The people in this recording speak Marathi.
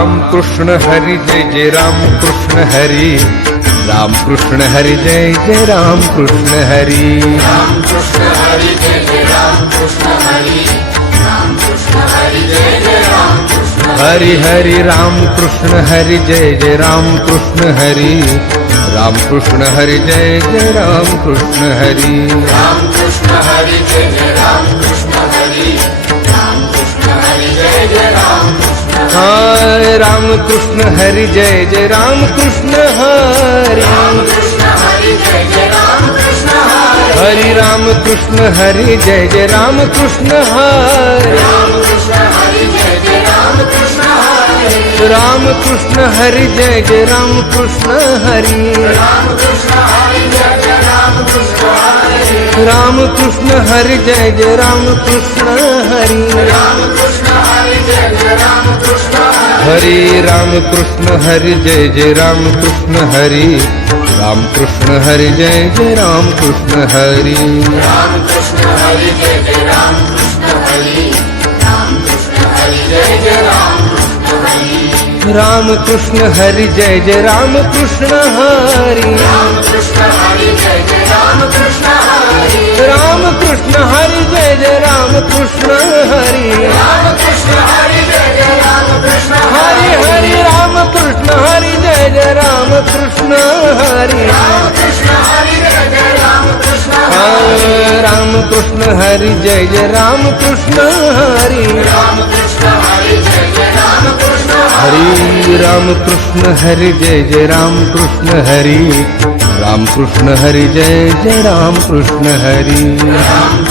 राम कृष्ण हरी जय जय राम कृष्ण हरी राम कृष्ण हरी जय जय राम कृष्ण हरी राम कृष्ण हरी जय जय राम कृष्ण हरी राम कृष्ण हरी जय जय राम कृष्ण हरि हरि राम कृष्ण हरि जय जय राम कृष्ण हरि राम कृष्ण हरि जय जय राम कृष्ण हरि राम कृष्ण हरी जय जय राम कृष्ण हरी राम कृष्ण हरी जय जय राम कृष्ण हाय राम कृष्ण हरि जय जय राम कृष्ण हरि राम कृष्ण हरी जय जय राम कृष्ण हरी हरि राम कृष्ण हरि जय जय राम कृष्ण हरि राम कृष्ण हरी जय जय राम कृष्ण हरी राम कृष्ण हरि जय जय राम कृष्ण हरि राम कृष्ण हरी जय जय राम कृष्ण हरी राम कृष्ण हरि जय जय राम कृष्ण हरि राम कृष्ण हरी जय जय राम कृष्ण हरी हरि राम कृष्ण हरि जय जय राम कृष्ण हरि राम कृष्ण हरि जय जय राम कृष्ण हरि राम कृष्ण हरी जय जय राम कृष्ण हरी राम कृष्ण हरी जय जय राम कृष्ण हरी राम कृष्ण हरि जय जय राम कृष्ण हरि राम कृष्ण हरी जय जय राम कृष्ण हरी राम कृष्ण हरि जय जय राम कृष्ण हरि राम कृष्ण हरी जय जय राम कृष्ण हरि हरि राम कृष्ण हरि जय जय राम कृष्ण हरि राम कृष्ण हरी जय जय राम कृष्ण राम कृष्ण हरि जय जय राम कृष्ण हरि राम कृष्ण हरी जय जय राम कृष्ण हरि राम कृष्ण हरि जय जय राम कृष्ण हरि राम कृष्ण हरि जय जय राम कृष्ण हरि राम